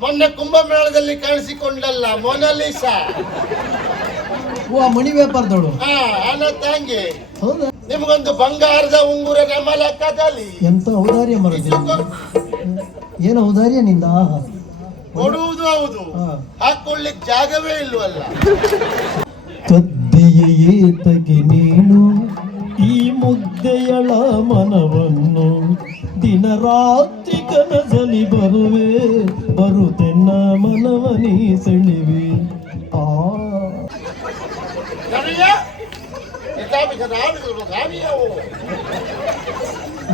ಮೊನ್ನೆ ಕುಂಭಮೇಳದಲ್ಲಿ ಕಾಣಿಸಿಕೊಂಡಲ್ಲ ಮೊನಾಲಿಸಾ. ಮಣಿ ವ್ಯಾಪಾರದವಳು ಹಾ ತಂಗಿ. ಹೌದಾ? ನಿಮ್ಗೊಂದು ಬಂಗಾರದ ಉಂಗುರ ನಮಲ ಕದಲಿ ಎಂತ ಔದಾರ್ಯ ಮರದಿ ಏನು ಔದಾರ್ಯ ನಿಂದ. ಕೊಡುವುದು ಹೌದು. ಹಾಕೊಳ್ಳಿಕ್ ಜಾಗವೇ ಇಲ್ವಲ್ಲ ತದ್ದಿಯೇ ತಗಿ ನೀನು. ಈ ಮುದ್ದೆಯಳ ಮನವನ್ನು ದಿನ ರಾತ್ರಿ ಕನಸಲಿ ಬರುವೆ ಬರುತ್ತೆನ್ನ ಮನವನಿ ಸೆಳಿವೆ. ಆ.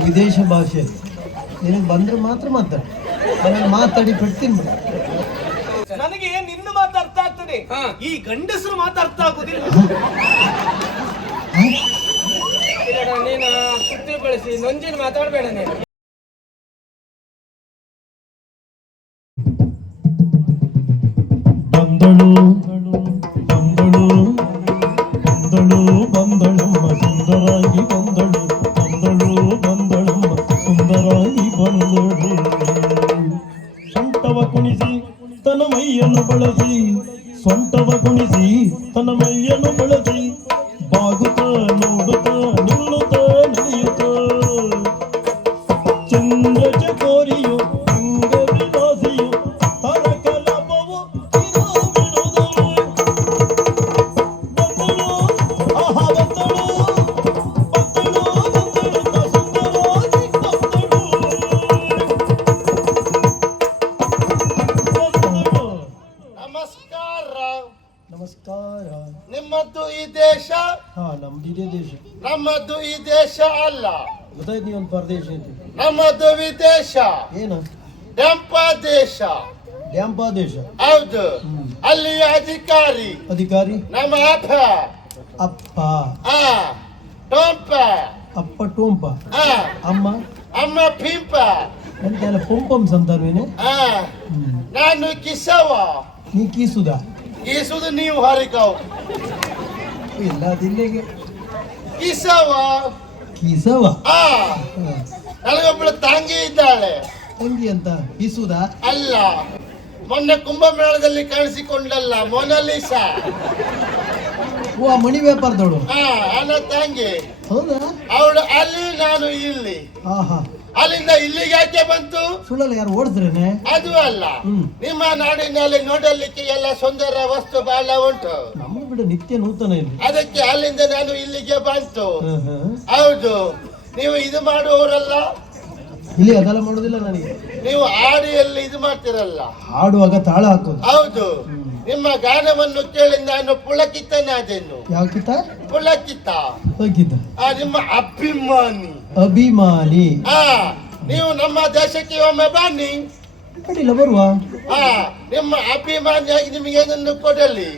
ವಿದೇಶ ಭಾಷೆ. ನಿನಗೆ ಬಂದ್ರೆ ಮಾತ್ರ ಮಾತಾಡ. ಆಮೇಲೆ ಮಾತಾಡಿ ಬಿಡ್ತೀನಿ ನನಗೆ ನಿನ್ನ ಮಾತು ಅರ್ಥ ಆಗ್ತದೆ. ಈ ಗಂಡಸರು ಮಾತು ಅರ್ಥ ಆಗುದಿಲ್ಲ. ನೀನು ಸುತ್ತಿ ಬಳಸಿ ನೊಂಜಿನ ಮಾತಾಡ್ಬೇಡ ನೀನು. ಬಂದಳು ಬಂದಳು ಬಂದಳು ಬಂದಳಮ್ಮ ಸುಂದರಾಗಿ ಬಂದಳು ಬಂದಳು. ನಮ್ಮದ್ದು ಈ ದೇಶ ಅಲ್ಲ. ಗೊತ್ತಾಯ್ತು ನೀವು ಒಂದು ಪರದೇಶ ಅಂತ. ನಮ್ಮದು ವಿದೇಶ. ಏನು? ಡೆಂಪ ದೇಶ. ಡ್ಯಾಂಪ ದೇಶ. ಹೌದು. ಅಲ್ಲಿ ಅಧಿಕಾರಿ. ಅಧಿಕಾರಿ? ನಮ್ಮ ಅಪ್ಪ. ಅಪ್ಪ. ಆ. ಟೋಂಪ. ಅಪ್ಪ ಟೋಂಪ. ಆ. ಅಮ್ಮ? ಅಮ್ಮ ಪಿಂಪ. ಎಂತೆಲ್ಲ ಪೊಂಪಂ ಅಂತಾರೇನೆ ಆ. ನಾನು ಕಿಸವ. ನೀ ಕೀಸುದ? ಕೀಸುದು ನೀವು ಹರಿಕವು. ಇಲ್ಲ ಅದಿಲ್ಲಿಗೆ. ಕಿಸವ. ಕಿಸವ? ಆ. ಹ. ನನಗೊಬ್ಬಳು ತಂಗಿ ಇದ್ದಾಳೆ. ತಂಗಿ ಅಂತ? ಕಿಸುದ? ಅಲ್ಲ. ಮೊನ್ನೆ ಕುಂಭಮೇಳದಲ್ಲಿ ಕಾಣಿಸಿಕೊಂಡಲ್ಲ ಮೊನಲಿಸಾ. ಓ ಮಣಿ ವ್ಯಾಪಾರದವಳು? ಅನ ತಂಗಿ. ಹೌದಾ? ಅವಳು ಅಲ್ಲಿ ನಾನು ಇಲ್ಲಿ. ಆಹಾ. ಅಲ್ಲಿಂದ ಇಲ್ಲಿಗೆ ಯಾಕೆ ಬಂತು? ಸುಳ್ಳಲ್ಲ ಯಾರು ಓಡಿದ್ರೇನೆ? ಅದು ಅಲ್ಲ. ನಿಮ್ಮ ನಾಡಿನಲ್ಲಿ ನೋಡಲಿಕ್ಕೆ ಎಲ್ಲ ಸುಂದರ ವಸ್ತು ಬಹಳ ಉಂಟು. ಬಿಡ ನಿತ್ಯ ನೂತನ ಇಲ್ಲಿ. ಅದಕ್ಕೆ ಅಲ್ಲಿಂದ ನಾನು ಇಲ್ಲಿಗೆ ಬಂತು. ಹೌದು ನೀವು ಇದು ಮಾಡುವವರಲ್ಲ? ಇಲ್ಲಿ ಅದೆಲ್ಲ ಮಾಡೋದಿಲ್ಲ ನನಗೆ. ನೀವು ಹಾಡಿಯಲ್ಲಿ ಇದು ಮಾಡ್ತಿರಲ್ಲ. ಹಾಡುವಾಗ ತಾಳ ಹಾಕೋದು. ಹೌದು ನಿಮ್ಮ ಗಾನವನ್ನು ಕೇಳಿ ನಾನು ಪುಳಕಿತನಾದೆನು. ಯಾಕಿತ ಪುಳಕಿತ. ಹೋಗಿದ್ದ ಆ ನಿಮ್ಮ ಅಭಿಮಾನಿ. ಅಭಿಮಾನಿ. ಆ ನೀವು ನಮ್ಮ ದೇಶಕ್ಕೆ ಒಮ್ಮೆ ಬನ್ನಿ. ಅಡ್ಡಿಲ್ಲ ಬರುವ? ಆ ನಿಮ್ಮ ಅಭಿಮಾನಿಯಾಗಿ ನಿಮಗೆ ಏನನ್ನು ಕೊಡಲಿ?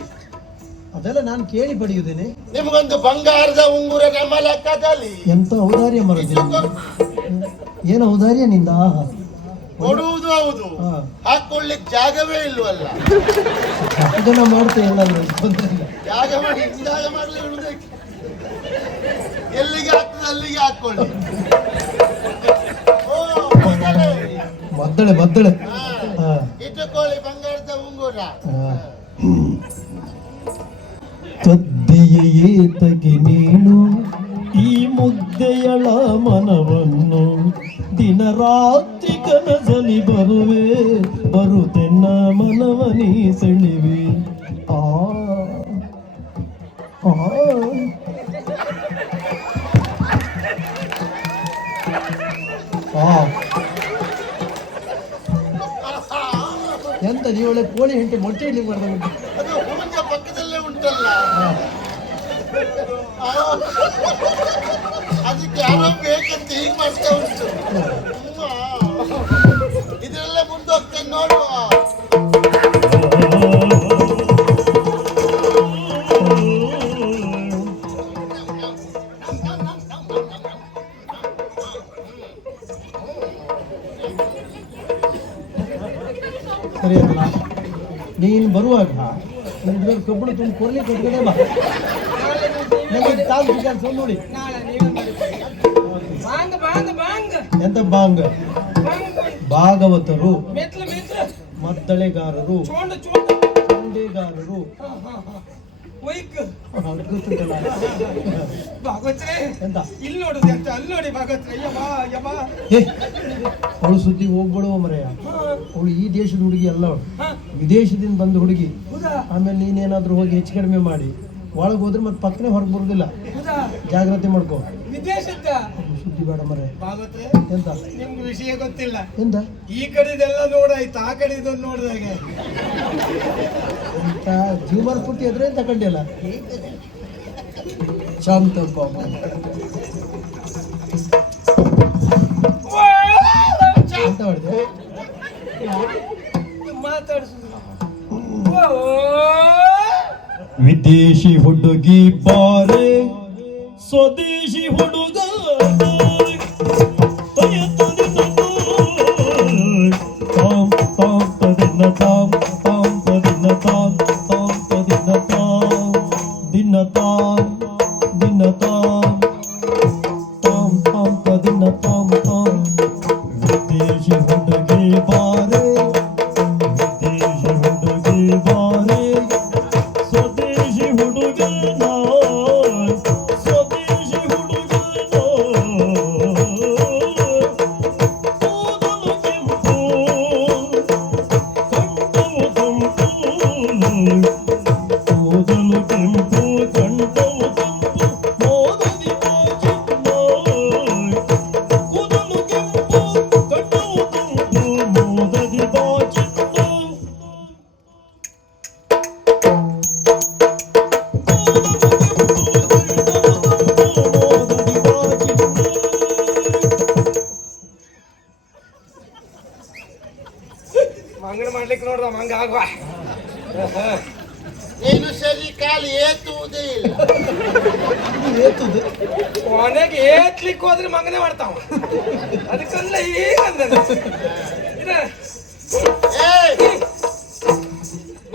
ಅದೆಲ್ಲ ನಾನು ಕೇಳಿ ಪಡೆಯುದೇನೆ ನಿಮಗೊಂದು ಬಂಗಾರದ ಉಂಗುರ ನಮ್ಮ ಲೆಕ್ಕದಲ್ಲಿ ಎಂತ ಔದಾರ್ಯ ಮರದಿ? ಏನು ಔದಾರ್ಯ ನಿಂದ ಆಹಾ. ಕೊಡುವುದು ಹೌದು. ಹಾ. ಹಾಕೊಳ್ಳಿಕ್ ಜಾಗವೇ ಇಲ್ವಲ್ಲ ಅದನ್ನ ಮಾಡ್ತೇವೆ ಎಲ್ಲಾದ್ರೂ ತೊಂದ್ರೆ ಇಲ್ಲ. ಜಾಗ ಮಾಡಿ ಜಾಗ ಮಾಡಲಿ ಎಲ್ಲಿಗೆ ಆಗ್ತದೆ ಅಲ್ಲಿಗೆ ಹಾಕೊಳ್ಳಿ. ಓ ಬದ್ದಳೆ ಮದ್ದಳೆ ಮದ್ದಳೆ. ಹಾ. ಹಾ. ಇಟ್ಟುಕೊಳ್ಳಿ ಬಂಗಾರದ ಉಂಗುರ. ಹಾ. ಕದ್ದಿಯ ಏತಗೆ ನೀನು. ಈ ಮುದ್ದೆಯಳ ಮನವನ್ನು ದಿನ ರಾತ್ರಿ ಕನಸಲಿ ಬರುವೆ. ಬರುತ್ತೆನ್ನ ಮನವನಿ ಸೆಳಿವೆ. ಆ. ಎಂತ ನೀವಳೆ ಕೋಳಿ ಹೆಂಟೆ ಮೊಟ್ಟೆ ಇಡ್ಲಿ ಪಕ್ಕದಲ್ಲೇ ಉಂಟಲ್ಲ ಆ. ಅದಕ್ಕೆ ಯಾರೋ ಕಬ್ಬಣ ತುಂಬ ಕೊರ್ಲಿ ಕೊಟ್ಕಡೆ ಬಾ. ನನಗೆ ತಾವು ಕೆಲಸ ನೋಡಿ. ಬಾಂಗ್ ಬಾಂಗ್ ಬಾಂಗ್. ಎಂತ ಬಾಂಗ್? ಭಾಗವತರು ಮತ್ತಳೆಗಾರರು ಚಂಡೆಗಾರರು ಭಾಗವತ್ರೆ ಎಂತ? ಇಲ್ಲಿ ನೋಡುದು ಅಂತ ಅಲ್ಲಿ ನೋಡಿ ಭಾಗವತ್ರೆ. ಯಮ್ಮ ಏ ಅವಳು ಸುದ್ದಿ ಹೋಗ್ಬಿಡುವ ಮರೆಯ. ಅವಳು ಈ ದೇಶದ ಹುಡುಗಿ ಅಲ್ಲ ಅವಳು. ವಿದೇಶದಿಂದ ಬಂದ ಹುಡುಗಿ. ಆಮೇಲೆ ನೀನೇನಾದ್ರೂ ಹೋಗಿ ಹೆಚ್ಚು ಕಡಿಮೆ ಮಾಡಿ. ಒಳಗೆ ಹೋದ್ರೆ ಮತ್ತೆ ಪಕ್ಕನೆ ಹೊರಗೆ ಬರುದಿಲ್ಲ. ಜಾಗ್ರತೆ ಮಾಡ್ಕೋ. ವಿದೇಶದ ಸುದ್ದಿ ಬೇಡ ಮರೆ. ಎಂತ? ನಿಮ್ಗೆ ವಿಷಯ ಗೊತ್ತಿಲ್ಲ. ಎಂತ? ಈ ಕಡೆದೆಲ್ಲ ನೋಡಾಯ್ತು ಆ ಕಡೆ ನೋಡಿದಾಗ. ಜೀವನ ಪೂರ್ತಿ ಎದುರೇ ತಗೊಂಡಿಲ್ಲ. ಶಾಂತಪ್ಪ ಅಂತ ವಿದೇಶಿ ಹುಡುಗಿ ಬಾರೆ ಸ್ವದೇಶಿ ಹುಡುಗ বিনত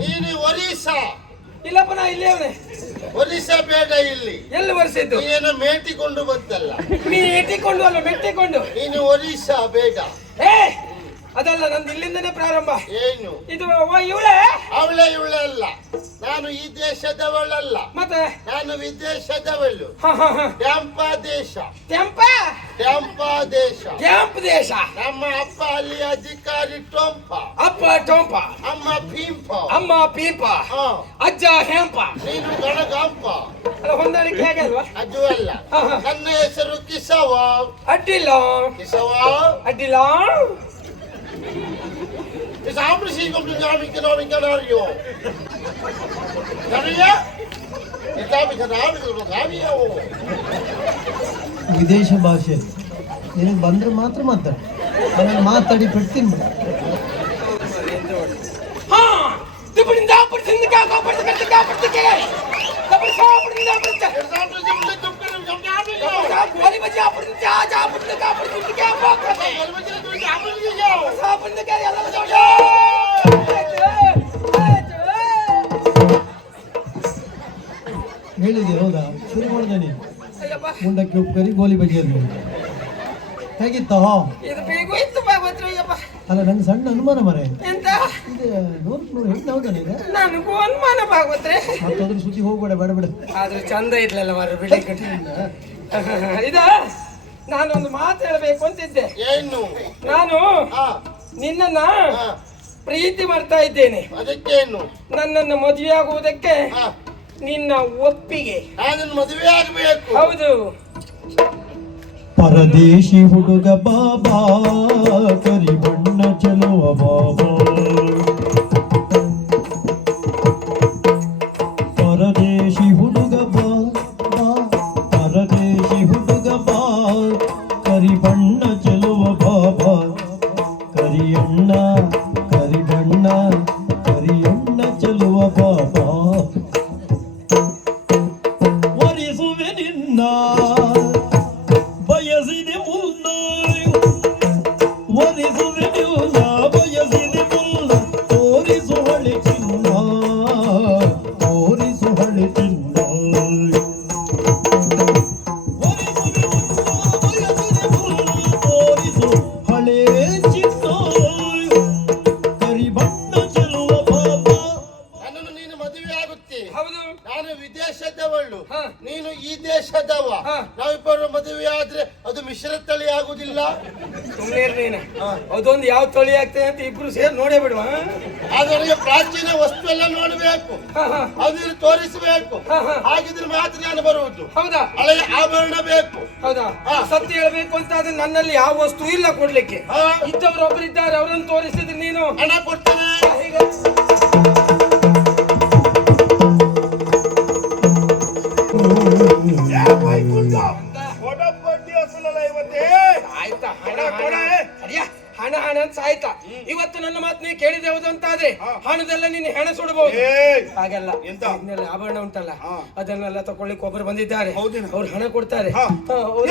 ನೀನು ಒರಿಸ್ಸಾ? ಇಲ್ಲಪ್ಪ ನಾ ಇಲ್ಲೇ ಅವನೇ. ಒರಿಸ್ಸಾ ಬೇಡ ಇಲ್ಲಿ. ಎಲ್ಲಿ ವರ್ಷದ್ದು ನೀನು ಮೇಟಿಕೊಂಡು ಬಂತಲ್ಲ ನೀ ಎಟ್ಟಿಕೊಂಡು ಅಲ್ಲ ಮೆಟ್ಟಿಕೊಂಡು. ನೀನು ಒರಿಸ್ಸಾ ಬೇಡ. ಏ ಅದಲ್ಲ ನಂದು ಇಲ್ಲಿಂದನೇ ಪ್ರಾರಂಭ. ಏನು? ಇದು ಇವಳೆ? ಅವಳೆ ಇವಳೆ ಅಲ್ಲ. ನಾನು ಈ ದೇಶದವಳಲ್ಲ. ಮತ್ತೆ? ನಾನು ವಿದೇಶದವಳು. ಟ್ಯಾಂಪ ದೇಶ. ಕೆಂಪ ಟ್ಯಾಂಪ ದೇಶ. ಕೆಂಪ್ ದೇಶ. ನಮ್ಮ ಅಪ್ಪ ಅಲ್ಲಿ ಅಧಿಕಾರಿ ಟೊಂಪ. ಅಪ್ಪ ಟೊಂಪ. ಅಮ್ಮ ಪೀಂಪ ಅಮ್ಮ ಪೀಂಪ ಹಾ. ಅಜ್ಜ ಹೆಂಪ. ನೀನು ಗಣಗಂಪ ಹೊಂದಾಣಿಕೆ ಹೇಗೆ ಅಲ್ವಾ? ಅದು ಅಲ್ಲ. ನನ್ನ ಹೆಸರು ಕಿಸವ. ಅಡ್ಡಿಲ್ಲ. ಕಿಸವ. ಅಡ್ಡಿಲ್ಲ. Sabe se como tu sabe que não me canario. Canaria? E sabe que não me canario. ವಿದೇಶ ಭಾಷೆ ನಿನಗೆ ಬಂದ್ರೆ ಮಾತ್ರ ಮಾತಾಡ ಆಮೇಲೆ ಮಾತಾಡಿ ಬಿಡ್ತೀನಿ ಹಾ ದುಬಡಿಂದ ಪಡ್ತಿಂದ ಕಾಕ ಪಡ್ತ ಕಟ್ಟ ಕಾ ಪಡ್ತ ಕೆ ಕಬಡ ಸಾ ಪಡ್ತಿಂದ ಪಡ್ತ Sabe se você tu quer me canario. ಕಾ ಗೋಲಿ ಬಜಿ ಪಡ್ತಿಂದ ಜಾ ಜಾ ಪಡ್ತ ಕಾ ಪಡ್ತಿಂದ K ಬಾಕ Eu vou te dar um canario. ಸಾ ಪಡ್ತಿಂದ ಕೆ ಎಲ್ಲ ಬಜಿ ಹೇಳಿದೆ ಹೌದಾ ಶುರು ಮಾಡಿದೆ ನೀನು ಅಯ್ಯಪ್ಪ ಮುಂಡಕ್ಕೆ ಉಪ್ಪರಿ ಗೋಲಿ ಬಗೆಯಲ್ಲಿ ಹೇಗಿತ್ತ ಇದು ಅಲ್ಲ ನಂಗೆ ಸಣ್ಣ ಅನುಮಾನ ಮರ ಎಂತ? ಇದು ನೂರು ನೂರು ಹೆಣ್ಣು ಹೌದಾನೆ ಈಗ. ನನಗೂ ಅನುಮಾನ ಭಾಗವತ್ರೆ. ಮತ್ತೊಂದ್ರ ಸುದ್ದಿ ಹೋಗ್ಬೇಡ ಬೇಡ ಬಿಡ. ಆದ್ರೆ ಚಂದ ಇರ್ಲಿಲ್ಲ ಮರ ಬಿಡಿ ಇದ? ನಾನೊಂದು ಮಾತು ಹೇಳಬೇಕು ಅಂತಿದ್ದೆ. ಏನು? ನಾನು ಹಾ. ನಿನ್ನನ್ನ ಹಾ. ಪ್ರೀತಿ ಮಾಡ್ತಾ ಇದ್ದೇನೆ. ಅದಕ್ಕೇನು? ನನ್ನನ್ನು ಮದುವೆ ಆಗುವುದಕ್ಕೆ ಹಾ. ನಿನ್ನ ಒಪ್ಪಿಗೆ. ನಾನು ಮದುವೆ ಆಗಬೇಕು ಹೌದು. ಪರದೇಶಿ ಹುಡುಗ ಬಾಬಾ ಕರಿ ಬಣ್ಣ ಚೆಲುವ ಬಾಬಾ ಪರದೇಶಿ ಹುಡುಗ ಬಾ ಬಾ ಪರದೇಶಿ ಹುಡುಗ ಬಾ ಕರಿ ಬಣ್ಣ ಚೆಲುವ ಬಾಬಾ ಕರಿಯಣ್ಣ ಅದೊಂದು ಯಾವ ತಳಿ ಆಗ್ತದೆ ಅಂತ ಇಬ್ರು ಸೇರಿ ನೋಡೇ ಬಿಡುವ ಅದರಲ್ಲಿ ಪ್ರಾಚೀನ ವಸ್ತು ಎಲ್ಲ ನೋಡಬೇಕು ಅದ್ರಲ್ಲಿ ತೋರಿಸಬೇಕು. ಹಾಗಿದ್ರೆ ಮಾತ್ರ ನಾನು ಬರುವುದು. ಹೌದಾ? ಹಳೆಯ ಆಭರಣ ಬೇಕು. ಹೌದಾ. ಸತ್ಯ ಹೇಳ್ಬೇಕು ಅಂತ ಆದ್ರೆ ನನ್ನಲ್ಲಿ ಯಾವ ವಸ್ತು ಇಲ್ಲ ಕೊಡ್ಲಿಕ್ಕೆ. ಇದ್ದಾರೆ ಅವರನ್ನು ತೋರಿಸಿದ್ರೆ ನೀನು? ಹಣ ಕೊಡ್ತೇನೆ. ಹಣದೆಲ್ಲ ನೀನು ಹೆಣ ಸುಡಬಹುದು. ಹಾಗೆಲ್ಲ. ಇದನ್ನೆಲ್ಲ ಆಭರಣ ಉಂಟಲ್ಲ? ಅದನ್ನೆಲ್ಲ ತಕೊಳ್ಳಿಕ್ಕೆ ಒಬ್ಬರು ಬಂದಿದ್ದಾರೆ. ಅವ್ರು ಹಣ ಕೊಡ್ತಾರೆ. ಮದುವೆ ಅವ್ರು-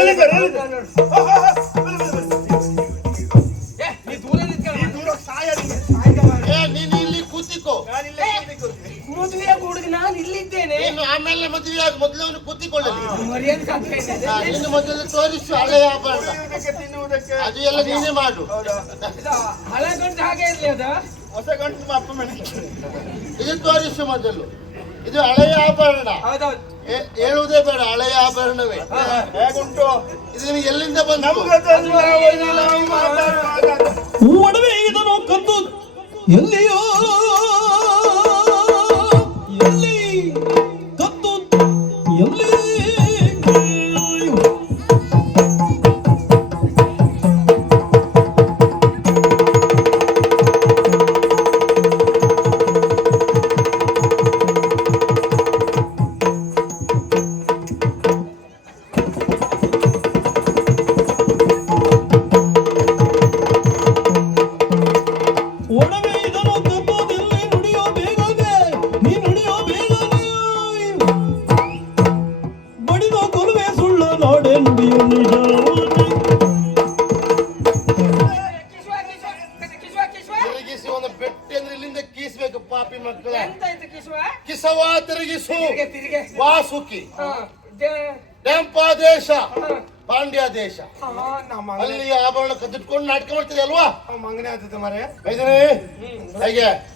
ಏ, ನೀ ದೂರ ನಿಂತ್ಕೊಳ್ಳ. ಏ ನೀನು ಇಲ್ಲಿ ಕೂತಿಕೋ. ಮದುವೆಯಾಗ ಹುಡುಗ ನಾನು ಇಲ್ಲಿದ್ದೇನೆ. ಆಮೇಲೆ ಮದುವೆ ಆಗ ಮೊದಲು ಅವನು ಕೂತಿಕೊಳ್ಳಲಿ. ಮರ್ಯಾದೆ ಸಾಕಾಯ್ತದೆ. ನೀನು ಮೊದಲು ತೋರಿಸು ಹಳೆಯ ಆಭರಣ. ಅದು ಎಲ್ಲ ನೀನೇ ಮಾಡು. ಹಳೆ ಹಾಗೆ ಇರ್ಲಿ ಅದು. ಇದು ತೋರಿಸು ಮೊದಲು. ಇದು ಹಳೆಯ ಆಭರಣ. ಹೇಳುವುದೇ ಬೇಡ ಹಳೆಯ ಆಭರಣವೇ. ಹೇಗುಂಟು? ಇದು ನಿಮ್ಗೆ ಎಲ್ಲಿಂದ ಬಂತು? ಒಡವೆ ಇದನ್ನು ಕದ್ದು ಎಲ್ಲಿಯೋ ಮಕ್ಕಳ ಎಂತಾಯ್ತು? ಕಿಸವ ತಿರುಗಿಸು. ತಿರ್ಗೆ, ತಿರ್ಗೆ. ವಾಸುಕಿ. ದೇ- ದೇಶ. ಪಾಂಡ್ಯ ದೇಶ. ನಮ್ಮ ಅಲ್ಲಿ ಆಭರಣ ಕದ್ದಿಟ್ಕೊಂಡು ನಾಟಕ ಮಾಡ್ತಿದ್ದೆ ಅಲ್ವಾ? ಮಂಗನೆ ಆಗ್ತದೆ ಮರೆ. ಐದನೇ ಹೇಗೆ?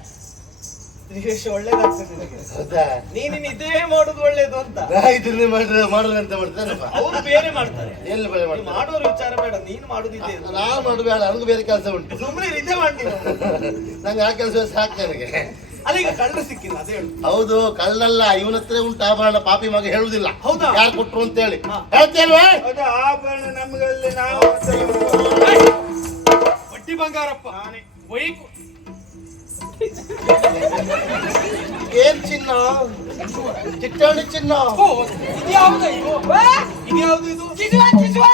ಹೌದಾ? ನೀನು ಇದೇ ಮಾಡುದು ಒಳ್ಳೇದು ಅಂತ. ನಾ ಇದನ್ನೇ ಮಾಡ್ರೆ ಮಾಡ್ರೆ ಅಂತ ಮಾಡ್ತಾರಪ್ಪ ಅವ್ರು ಬೇರೆ ಮಾಡ್ತಾರೆ. ಎಲ್ಲಿ ಬೆಳೆ ನೀ ಮಾಡ್ತಾರೆ? ಮಾಡೋರು ವಿಚಾರ ಬೇಡ ನೀನು ಮಾಡುದಿದ್ದೇ. ನಾನು ಮಾಡಬೇಡ ನನಗೂ ಬೇರೆ ಕೆಲಸ ಉಂಟು. ಸುಮ್ನೆ ಇದೇ ಮಾಡಿ ನೀನು. ನಂಗೆ ಆ ಕೆಲಸ ಸಾಕು ನನಗೆ. ಅಲ್ಲ ಈಗ ಕಳ್ಳ ಸಿಕ್ಕಿಲ್ಲ ಅದೇ ಹೇಳು. ಹೌದು ಕಳ್ಳಲ್ಲ ಇವನ ಹತ್ರ ಉಂಟು ಆಭರಣ ಪಾಪಿ ಮಗ ಹೇಳುದಿಲ್ಲ ಹೌದಾ? ಯಾರು ಕೊಟ್ರು ಅಂತ ಹೇಳಿ ಹೇಳ್ತೇಲ್ವಾ ಬಟ್ಟಿ ಬಂಗಾರಪ್ಪ. ವೈಕು ಏನ್ ಚಿನ್ನ? ಚಿಟ್ಟಣಿ ಚಿನ್ನ? ಓ, ಇದು? ಕಿಸವ.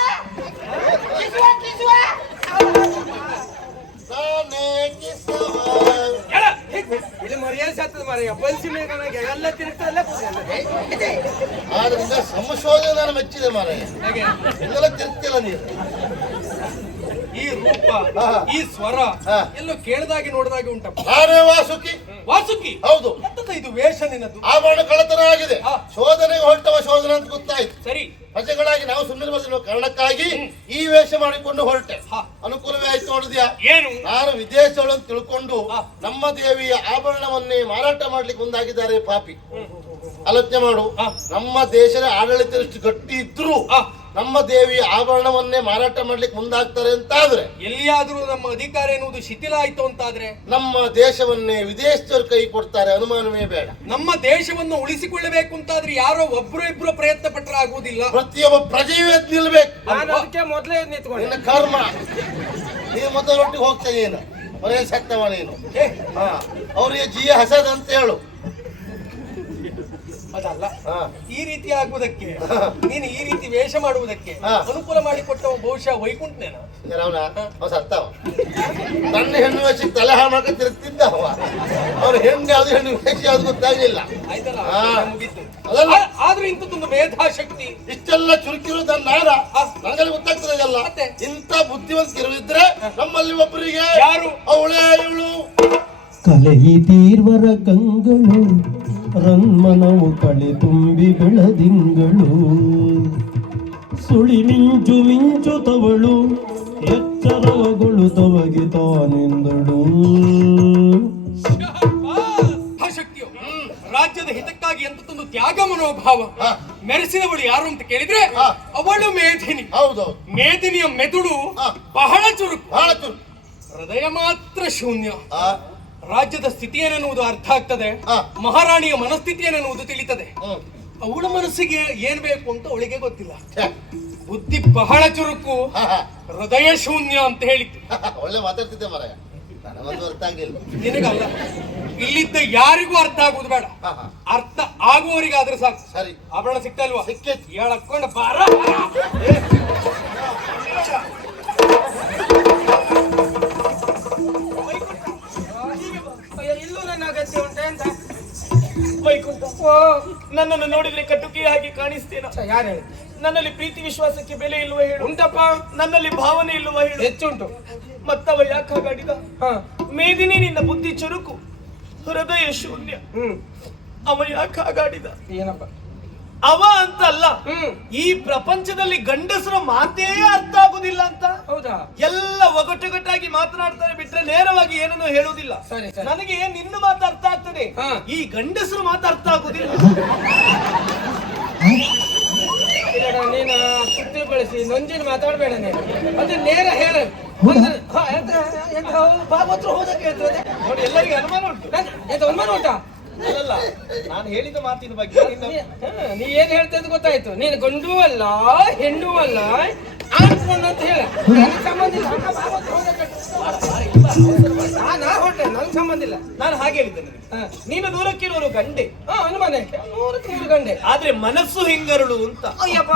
ಇಲ್ಲಿ ಮರ್ಯಾದೆ ಸತ್ತದ ಮರೆಯ ಬಲ್ಸಿ ಮೇಘನಾಗೆ ಎಲ್ಲ ತಿರುಗ್ತಲ್ಲ ಆದ್ರಿಂದ ಸಂಶೋಧನೆ ನಾನು ಮೆಚ್ಚಿದೆ ಮಾರಾಯ ಎಲ್ಲ ತಿರ್ತಿಲ್ಲ ನೀನು ಈ ರೂಪ. ಈ ಸ್ವರ. ಎಲ್ಲೋ ಕೇಳದಾಗಿ ನೋಡಿದಾಗೆ ಉಂಟಪ್ಪ. ನಾನೇ ವಾಸುಕಿ. ವಾಸುಕಿ? ಹೌದು. ಎಂತದ ಇದು ವೇಷ ನಿನ್ನದು? ಆಭರಣ ಕಳತನ ಆಗಿದೆ. ಶೋಧನೆಗೆ ಹೊರಟವ ಶೋಧನೆ ಅಂತ ಗೊತ್ತಾಯ್ತು. ಸರಿ. ಪ್ರಜೆಗಳಾಗಿ ನಾವು ಸುಮ್ಮನೆ ಕಾರಣಕ್ಕಾಗಿ ಈ ವೇಷ ಮಾಡಿಕೊಂಡು ಹೊರಟೆ. ಅನುಕೂಲವೇ ಆಯ್ತು ನೋಡಿದ್ಯಾ? ಏನು? ನಾನು ವಿದೇಶಗಳು ತಿಳ್ಕೊಂಡು ನಮ್ಮ ದೇವಿಯ ಆಭರಣವನ್ನೇ ಮಾರಾಟ ಮಾಡ್ಲಿಕ್ಕೆ ಮುಂದಾಗಿದ್ದಾರೆ ಪಾಪಿ. ಆಲೋಚನೆ ಮಾಡು. ನಮ್ಮ ದೇಶದ ಆಡಳಿತ ಗಟ್ಟಿ ಇದ್ರು. ನಮ್ಮ ದೇವಿಯ ಆಭರಣವನ್ನೇ ಮಾರಾಟ ಮಾಡ್ಲಿಕ್ಕೆ ಮುಂದಾಗ್ತಾರೆ ಅಂತಾದ್ರೆ ಎಲ್ಲಿಯಾದ್ರೂ ನಮ್ಮ ಅಧಿಕಾರ ಎನ್ನುವುದು ಶಿಥಿಲ ಆಯ್ತು ಅಂತಾದ್ರೆ ನಮ್ಮ ದೇಶವನ್ನೇ ವಿದೇಶದವರು ಕೈ ಕೊಡ್ತಾರೆ ಅನುಮಾನವೇ ಬೇಡ. ನಮ್ಮ ದೇಶವನ್ನು ಉಳಿಸಿಕೊಳ್ಳಬೇಕು ಅಂತಾದ್ರೆ ಯಾರೋ ಒಬ್ರು ಇಬ್ರು ಪ್ರಯತ್ನ ಪಟ್ಟರೆ ಆಗುವುದಿಲ್ಲ ಪ್ರತಿಯೊಬ್ಬ ಪ್ರಜೆಯೂ ಎದ್ದು ನಿಲ್ಬೇಕು. ನಾನು ಅದಕ್ಕೆ ಮೊದಲೇ ನಿಂತ್ಕೊಂಡು. ನಿನ್ನ ಕರ್ಮ. ನೀವು ಮೊದಲೊಟ್ಟಿಗೆ ಹೋಗ್ತಾ ಏನು ಮನೆ ಸತ್ತವ ನೀನು. ಅವ್ರಿಗೆ ಹಾ. ಅವರಿಗೆ ಜಿ ಹಸದ್ ಅಂತ ಹೇಳು. ಅದಲ್ಲ. ಹಾ. ಈ ರೀತಿ ಆಗುವುದಕ್ಕೆ ನೀನು ಈ ರೀತಿ ವೇಷ ಮಾಡುವುದಕ್ಕೆ ಹಾ. ಅನುಕೂಲ ಮಾಡಿಕೊಟ್ಟವ ಬಹುಶಃ ವೈಕುಂಠನೇನ? ಅವನ? ಅವ ಸತ್ತವ? ನನ್ನ ಹೆಣ್ಣು ವೇಷ ತಲೆ ಹಾಳು ಮಾಡ್ಕೊಂಡು ತಿರುಗ್ತಿದ್ದ ಅವ ಅವ್ರ ಹೆಣ್ಣು ಯಾವ್ದು ಹೆಣ್ಣು ವೇಷ ಯಾವ್ದು ಗೊತ್ತಾಗ್ಲಿಲ್ಲ. ಆಯ್ತಲ್ಲ ಹಾ. ಮುಗೀತು. ಅದಲ್ಲ. ಆದ್ರೂ ಇಂಥದ್ದೊಂದು ಮೇಧಾಶಕ್ತಿ. ಇಷ್ಟೆಲ್ಲ ಚುರುಕಿರೋದು ನಾರ ನನಗೆ ಗೊತ್ತಾಗ್ತದೆ ಎಲ್ಲ ಮತ್ತೆ? ಇಂಥ ಬುದ್ಧಿವಂತಿರು ಇದ್ರೆ ನಮ್ಮಲ್ಲಿ ಒಬ್ಬರಿಗೆ ಯಾರು? ಅವಳೇ ಇವಳು. ಕಲೆಯಿತೀರ್ವರ ಕಂಗಳು ರನ್ಮನವು ಕಳೆ ತುಂಬಿ ಬೆಳದಿಂಗಳು ಸುಳಿ ಮಿಂಚು ತವಳು ಎಚ್ಚರವಗಳು ತವಗೆ ತಾನೆಂದಳು. ರಾಜ್ಯದ ಹಿತಕ್ಕಾಗಿ ಎಂತದೊಂದು ತ್ಯಾಗ ಮನೋಭಾವ. ಮೆರೆಸಿದವಳು ಯಾರು ಅಂತ ಕೇಳಿದ್ರೆ. ಅವಳು ಮೇಧಿನಿ. ಹೌದು ಮೇಧಿನಿಯ ಮೆದುಳು. ಬಹಳ ಚುರುಕು. ಬಹಳ ಚುರುಕು. ಹೃದಯ ಮಾತ್ರ ಶೂನ್ಯ. ಆ, ರಾಜ್ಯದ ಸ್ಥಿತಿ ಏನನ್ನುವುದು ಅರ್ಥ ಆಗ್ತದೆ. ಮಹಾರಾಣಿಯ ಮನಸ್ಥಿತಿ ಏನನ್ನುವುದು ತಿಳಿತದೆ. ಅವಳ ಮನಸ್ಸಿಗೆ ಏನ್ ಬೇಕು ಅಂತ ಅವಳಿಗೆ ಗೊತ್ತಿಲ್ಲ. ಬುದ್ಧಿ ಬಹಳ ಚುರುಕು. ಹೃದಯ ಶೂನ್ಯ ಅಂತ ಹೇಳಿತ್ತು ಒಳ್ಳೆ ಮಾತಾಡ್ತಿದ್ದೆ ಮರ ನನಗೊಂದು ಅರ್ಥ ಆಗ್ಲಿಲ್ಲ. ನಿನಗಲ್ಲ. ಇಲ್ಲಿದ್ದ ಯಾರಿಗೂ ಅರ್ಥ ಆಗುದು ಬೇಡ. ಅರ್ಥ ಆಗುವವರಿಗಾದ್ರೆ ಸಾಕು. ಸರಿ. ಆಭರಣ ಸಿಕ್ತಲ್ವಾ ಸಿಕ್ಕಿತ್ತು. ಹೇಳಕ್ಕೊಂಡು ಬಾರ ಓ ನನ್ನನ್ನು ನೋಡಿದ್ರೆ ಕಟುಕಿ ಹಾಗೆ ಕಾಣಿಸ್ತೇನೆ ಯಾರು ಹೇಳಿ? ನನ್ನಲ್ಲಿ ಪ್ರೀತಿ ವಿಶ್ವಾಸಕ್ಕೆ ಬೆಲೆ ಇಲ್ವ ಹೇಳು. ಉಂಟಪ್ಪ. ನನ್ನಲ್ಲಿ ಭಾವನೆ ಇಲ್ವ ಹೇಳು. ಹೆಚ್ಚುಂಟು. ಮತ್ತವ ಯಾಕೆ ಹಾಗಾಡಿದ? ಮೇದಿನಿ ನಿನ್ನ ಬುದ್ಧಿ ಚುರುಕು ಹೃದಯ ಶೂನ್ಯ. ಹ್ಮ್. ಅವ ಯಾಕೆ ಹಾಗಾಡಿದ? ಏನಪ್ಪ? ಅವ ಅಂತ ಅಲ್ಲ ಈ ಪ್ರಪಂಚದಲ್ಲಿ ಗಂಡಸರ ಮಾತೇ ಅರ್ಥ ಆಗುದಿಲ್ಲ ಅಂತ ಹೌದಾ ಎಲ್ಲ ಒಗಟುಗಟ್ಟಾಗಿ ಮಾತನಾಡ್ತಾರೆ ಬಿಟ್ರೆ ನೇರವಾಗಿ ಏನನ್ನು ಹೇಳುವುದಿಲ್ಲ ಸರಿ, ಸರಿ. ನನಗೆ ನಿನ್ನ ಮಾತು ಅರ್ಥ ಆಗ್ತದೆ ಹಾ. ಈ ಗಂಡಸರ ಮಾತು ಅರ್ಥ ಆಗುದಿಲ್ಲ ನೀನು ಬಳಸಿ ನೊಂಜಿನ ಮಾತಾಡಬೇಡ ನೀನು ಅದು ನೇರ ಹೇಳ ಭಾಗವತ್ರ ಹೋದಕ್ಕೆ ನೋಡಿ ಎಲ್ಲರಿಗೂ ಅನುಮಾನ ಉಂಟು ಎಂತ ಅನುಮಾನ ಉಂಟಾ ಅಲ್ಲಲ್ಲ ನಾನು ಹೇಳಿದ ಮಾತಿನ ಬಗ್ಗೆ ನೀ- ಹಾ, ನೀ ಏನ್ ಹೇಳ್ತಾ ಇದ್ದು ಗೊತ್ತಾಯ್ತು? ನೀನು ಗಂಡು ಅಲ್ಲ ಹೆಣ್ಣು ಅಲ್ಲ ಅಂತ ಹೇಳ. ನನಗೆ ಸಂಬಂಧ ಇಲ್ಲ. ಅಣ್ಣ ಭಾಗವತ್ರ ಹೋದಕ್ಕೆ ನಾ- ನಾ ಹೊರಟೆ ಸಂಬಂಧ ಇಲ್ಲ. ನಾನು ಹಾಗೆ ಹೇಳಿದ್ದೆ ನಿನಗೆ. ಹಾ. ನೀನು ದೂರಕ್ಕಿರೋರು ಗಂಡೆ. ಹಾ ಅನುಮಾನ ಯಾಕೆ? ನೂರಕ್ಕೆ ನೂರು ಗಂಡೆ. ಆದ್ರೆ ಮನಸ್ಸು ಹಿಂಗರುಳು ಅಂತ. ಅಯ್ಯಪ್ಪ.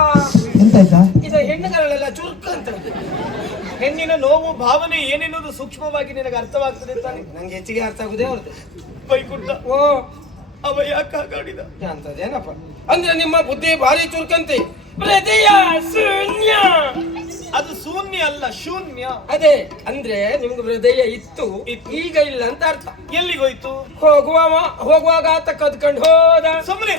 ಎಂತಾಯ್ತಾ ಇದು ಹೆಣ್ಣುಗಳೆಲ್ಲ ಚುರ್ಕ ಅಂತ. ಹೆಣ್ಣಿನ ನೋವು ಭಾವನೆ ಏನೆನ್ನುವುದು ಸೂಕ್ಷ್ಮವಾಗಿ ನಿನಗೆ ಅರ್ಥವಾಗ್ತದೆ ತಾನೆ? ನಂಗೆ ಹೆಚ್ಚಿಗೆ ಅರ್ಥ ಆಗುದೇ ಅವ್ರದ್ದು ವೈಕುಂಠ ಓ. ಅವ ಯಾಕೆ ಹಾಗಾಡಿದ? ಅಂತದೇನಪ್ಪ? ಅಂದ್ರೆ ನಿಮ್ಮ ಬುದ್ಧಿ ಭಾರಿ ಚುರುಕಂತೆ. ಹೃದಯ ಶೂನ್ಯ. ಅದು ಶೂನ್ಯ ಅಲ್ಲ ಶೂನ್ಯ. ಅದೇ ಅಂದ್ರೆ ನಿಮ್ಗೆ ಹೃದಯ ಇತ್ತು. ಈಗ ಇಲ್ಲ ಅಂತ ಅರ್ಥ. ಎಲ್ಲಿಗೋಯ್ತು ಹೋಗುವ ಹೋಗುವಾಗ ಆತ ಕದ್ಕೊಂಡು ಹೋದ. ಸುಮ್ಮನೆ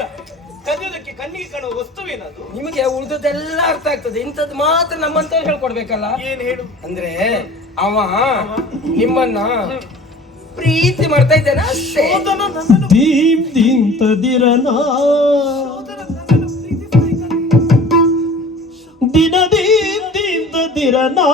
ಕದಿಯೋದಕ್ಕೆ ಕಣ್ಣಿಗೆ ಕಾಣುವ ವಸ್ತುವೇನದು ನಿಮಗೆ ಉಳಿದದೆಲ್ಲ ಅರ್ಥ ಆಗ್ತದೆ. ಇಂಥದ್ದು ಮಾತ್ರ ನಮ್ಮಂತ ಹೇಳ್ಕೊಡ್ಬೇಕಲ್ಲ. ಏನ್ ಹೇಳು? ಅಂದ್ರೆ ಅವ ನಿಮ್ಮನ್ನ ಪ್ರೀತಿ ಮಾಡ್ತಾ ಇದ್ದಾನ ಅಷ್ಟೇ. ದೀಮ್ ನನ್ನನ್ನು ದೀಪ್ ದೀಂತ ದಿರನಾ ಸೋದರ ನನ್ನನ್ನು ದಿನ ದೀಮ್ ದೀಂತ ದಿರನಾ